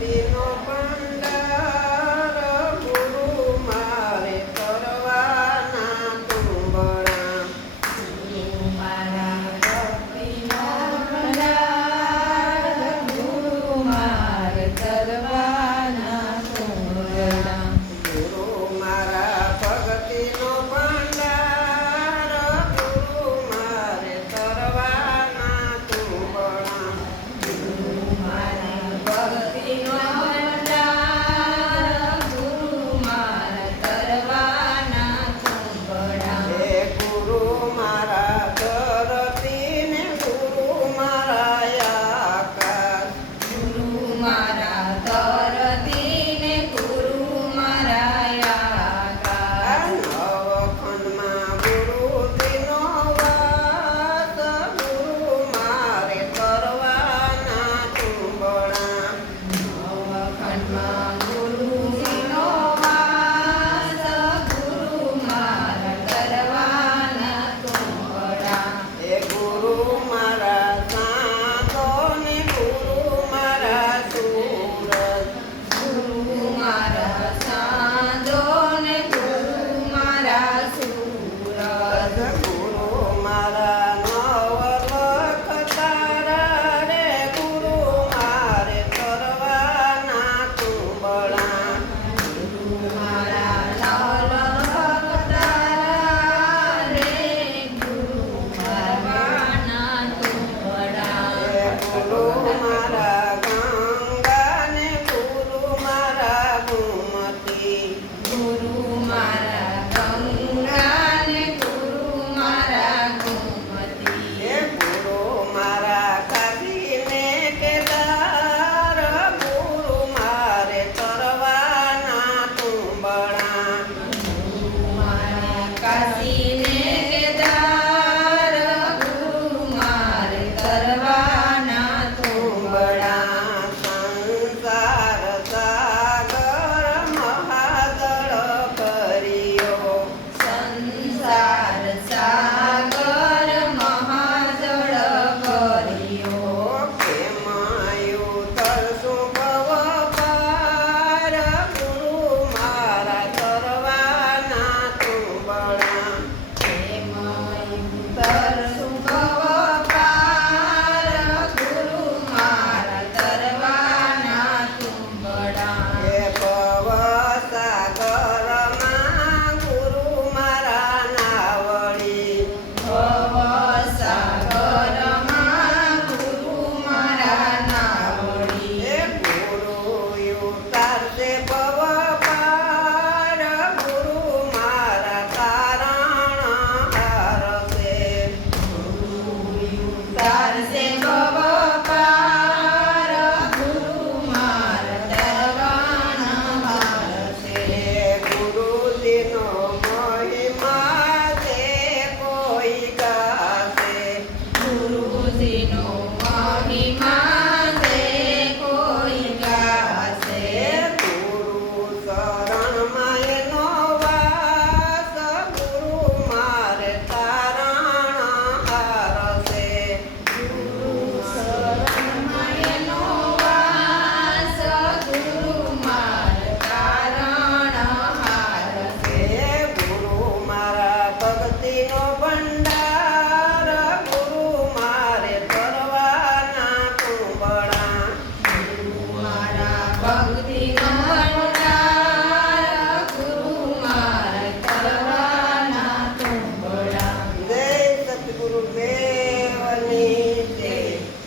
ભક્તિનો ગુરુ મારે કરવાના તું Casinha. तुलसी